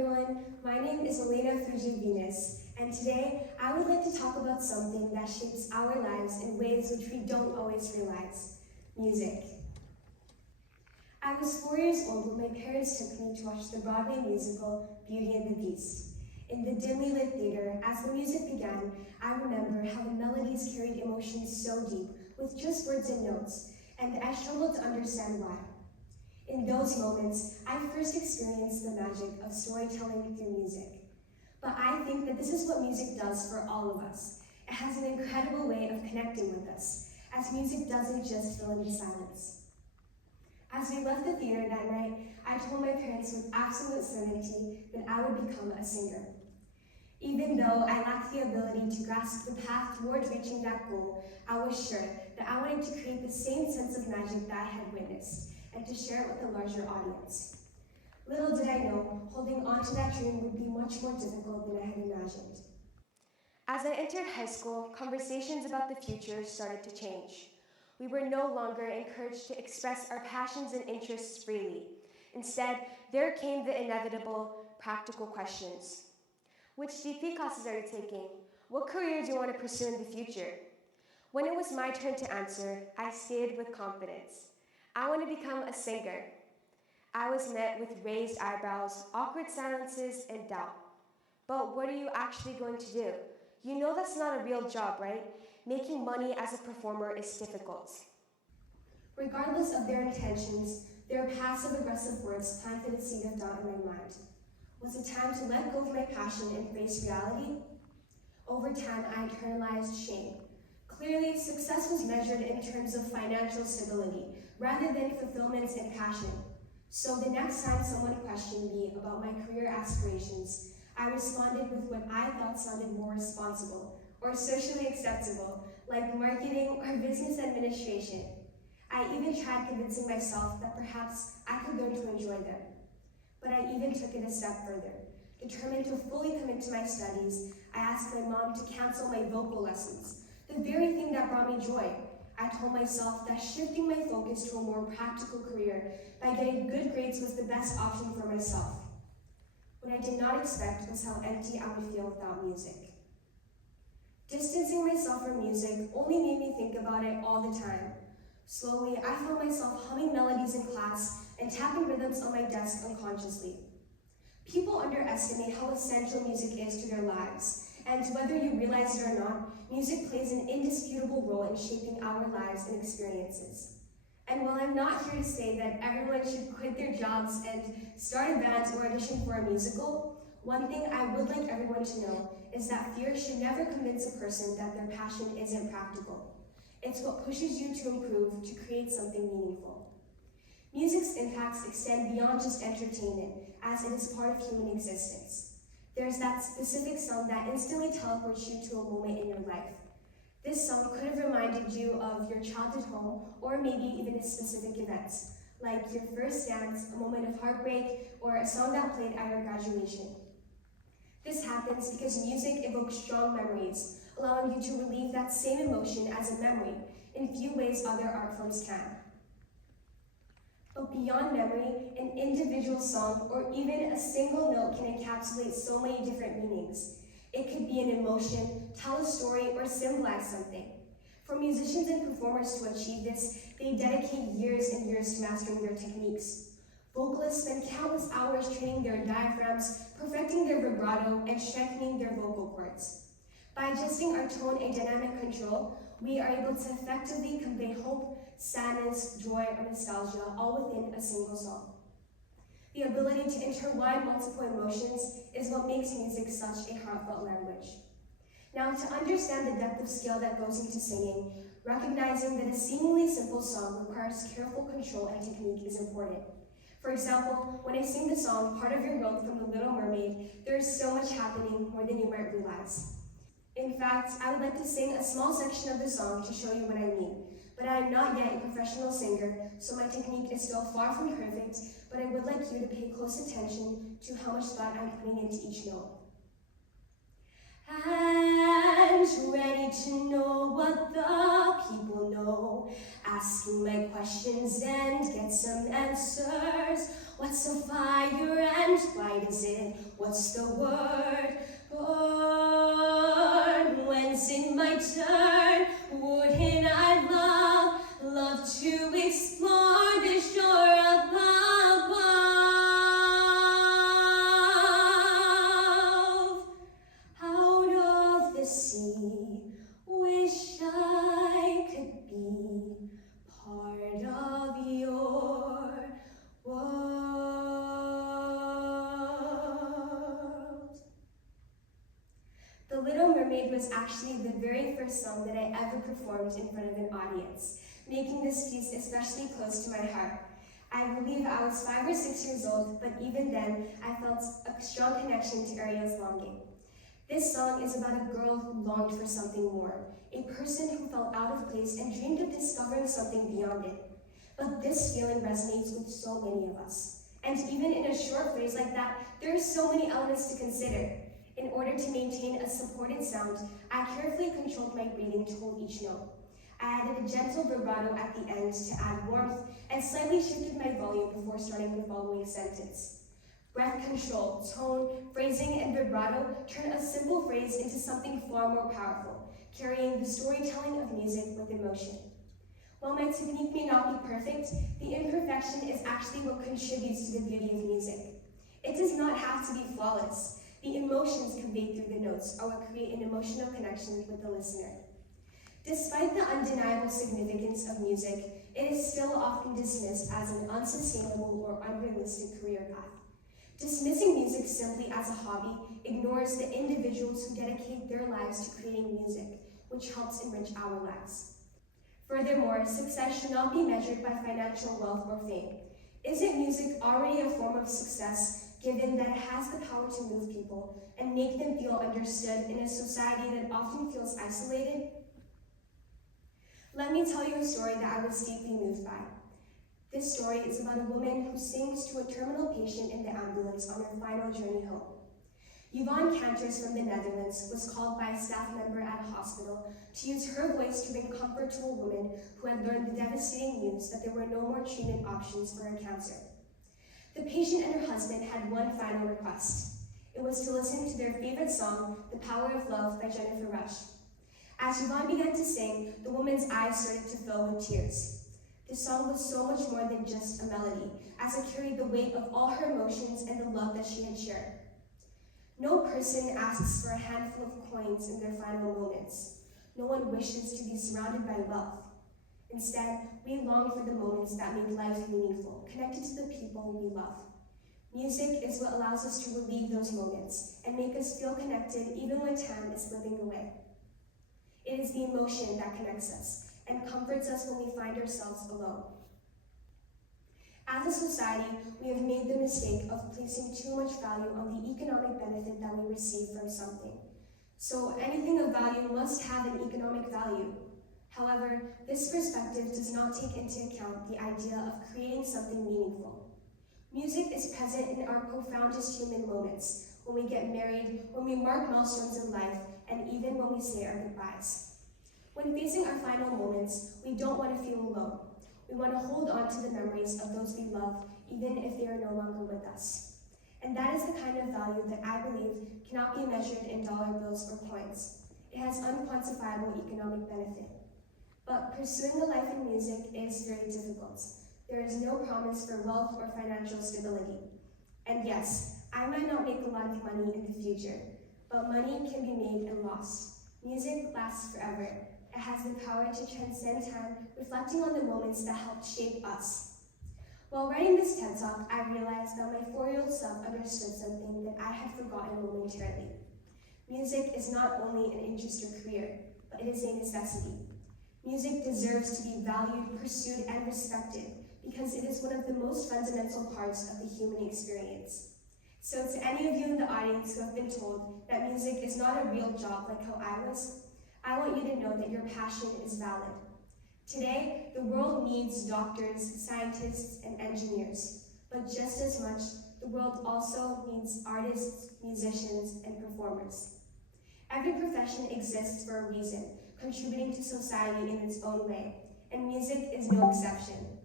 everyone, my name is Helena Fujii Vinas, and today I would like to talk about something that shapes our lives in ways which we don't always realize: music. I was 4 years old when my parents took me to watch the Broadway musical Beauty and the Beast. In the dimly lit theater, as the music began, I remember how the melodies carried emotions so deep, with just words and notes, and I struggled to understand why. In those moments, I first experienced the magic of storytelling through music. But I think that this is what music does for all of us. It has an incredible way of connecting with us, as music doesn't just fill in the silence. As we left the theater that night, I told my parents with absolute certainty that I would become a singer. Even though I lacked the ability to grasp the path towards reaching that goal, I was sure that I wanted to create the same sense of magic that I had witnessed, and to share it with a larger audience. Little did I know, holding on to that dream would be much more difficult than I had imagined. As I entered high school, conversations about the future started to change. We were no longer encouraged to express our passions and interests freely. Instead, there came the inevitable, practical questions. Which DP classes are you taking? What career do you want to pursue in the future? When it was my turn to answer, I stated with confidence, I want to become a singer. I was met with raised eyebrows, awkward silences, and doubt. But what are you actually going to do? You know that's not a real job, right? Making money as a performer is difficult. Regardless of their intentions, their passive-aggressive words planted a seed of doubt in my mind. Was it time to let go of my passion and face reality? Over time, I internalized shame. Clearly, success was measured in terms of financial stability, rather than fulfillment and passion. So the next time someone questioned me about my career aspirations, I responded with what I thought sounded more responsible or socially acceptable, like marketing or business administration. I even tried convincing myself that perhaps I could learn to enjoy them. But I even took it a step further. Determined to fully commit to my studies, I asked my mom to cancel my vocal lessons, the very thing that brought me joy. I told myself that shifting my focus to a more practical career by getting good grades was the best option for myself. What I did not expect was how empty I would feel without music. Distancing myself from music only made me think about it all the time. Slowly, I found myself humming melodies in class and tapping rhythms on my desk unconsciously. People underestimate how essential music is to their lives, and whether you realize it or not, music plays an indisputable role in shaping our lives and experiences. And while I'm not here to say that everyone should quit their jobs and start a band or audition for a musical, one thing I would like everyone to know is that fear should never convince a person that their passion isn't practical. It's what pushes you to improve, to create something meaningful. Music's impacts extend beyond just entertainment, as it is part of human existence. There's that specific song that instantly teleports you to a moment in your life. This song could have reminded you of your childhood home, or maybe even a specific event, like your first dance, a moment of heartbreak, or a song that played at your graduation. This happens because music evokes strong memories, allowing you to relieve that same emotion as a memory in few ways other art forms can. But beyond memory, an individual song or even a single note can encapsulate so many different meanings. It could be an emotion, tell a story, or symbolize something. For musicians and performers to achieve this, they dedicate years and years to mastering their techniques. Vocalists spend countless hours training their diaphragms, perfecting their vibrato, and strengthening their vocal cords. By adjusting our tone and dynamic control, we are able to effectively convey hope, sadness, joy, or nostalgia, all within a single song. The ability to intertwine multiple emotions is what makes music such a heartfelt language. Now, to understand the depth of skill that goes into singing, recognizing that a seemingly simple song requires careful control and technique is important. For example, when I sing the song Part of Your World from The Little Mermaid, there is so much happening, more than you might realize. In fact, I would like to sing a small section of the song to show you what I mean, but I am not yet a professional singer, so my technique is still far from perfect, but I would like you to pay close attention to how much thought I'm putting into each note. And ready to know what the people know asking my questions and get some answers. What's a fire and why does it? What's the word? Born. When's it my turn? Wouldn't I love to explore the shore above? Out of the sea, wish I could be part of your world. The Little Mermaid was actually the very first song that I ever performed in front of an audience, making this piece especially close to my heart. I believe I was 5 or 6 years old, but even then, I felt a strong connection to Ariel's longing. This song is about a girl who longed for something more, a person who felt out of place and dreamed of discovering something beyond it. But this feeling resonates with so many of us. And even in a short phrase like that, there are so many elements to consider. In order to maintain a supported sound, I carefully controlled my breathing to hold each note. I added a gentle vibrato at the end to add warmth and slightly shifted my volume before starting the following sentence. Breath control, tone, phrasing, and vibrato turn a simple phrase into something far more powerful, carrying the storytelling of music with emotion. While my technique may not be perfect, the imperfection is actually what contributes to the beauty of music. It does not have to be flawless. The emotions conveyed through the notes are what create an emotional connection with the listener. Despite the undeniable significance of music, it is still often dismissed as an unsustainable or unrealistic career path. Dismissing music simply as a hobby ignores the individuals who dedicate their lives to creating music, which helps enrich our lives. Furthermore, success should not be measured by financial wealth or fame. Isn't music already a form of success, given that it has the power to move people and make them feel understood in a society that often feels isolated? Let me tell you a story that I was deeply moved by. This story is about a woman who sings to a terminal patient in the ambulance on her final journey home. Yvonne Canters from the Netherlands was called by a staff member at a hospital to use her voice to bring comfort to a woman who had learned the devastating news that there were no more treatment options for her cancer. The patient and her husband had one final request. It was to listen to their favorite song, The Power of Love by Jennifer Rush. As Yvonne began to sing, the woman's eyes started to fill with tears. The song was so much more than just a melody, as it carried the weight of all her emotions and the love that she had shared. No person asks for a handful of coins in their final moments. No one wishes to be surrounded by wealth. Instead, we long for the moments that make life meaningful, connected to the people we love. Music is what allows us to relieve those moments and make us feel connected even when time is slipping away. It is the emotion that connects us and comforts us when we find ourselves alone. As a society, we have made the mistake of placing too much value on the economic benefit that we receive from something. So anything of value must have an economic value. However, this perspective does not take into account the idea of creating something meaningful. Music is present in our profoundest human moments, when we get married, when we mark milestones in life, and even when we say our goodbyes. When facing our final moments, we don't want to feel alone. We want to hold on to the memories of those we love, even if they are no longer with us. And that is the kind of value that I believe cannot be measured in dollar bills or coins. It has unquantifiable economic benefit. But pursuing a life in music is very difficult. There is no promise for wealth or financial stability. And yes, I might not make a lot of money in the future, but money can be made and lost. Music lasts forever. It has the power to transcend time, reflecting on the moments that helped shape us. While writing this TED Talk, I realized that my 4-year-old self understood something that I had forgotten momentarily. Music is not only an interest or career, but it is a necessity. Music deserves to be valued, pursued, and respected because it is one of the most fundamental parts of the human experience. So to any of you in the audience who have been told that music is not a real job like how I was, I want you to know that your passion is valid. Today, the world needs doctors, scientists, and engineers, but just as much, the world also needs artists, musicians, and performers. Every profession exists for a reason, contributing to society in its own way, and music is no exception.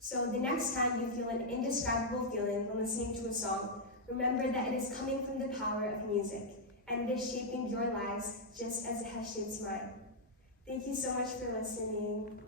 So the next time you feel an indescribable feeling when listening to a song, remember that it is coming from the power of music, and it is shaping your lives just as it has shaped mine. Thank you so much for listening.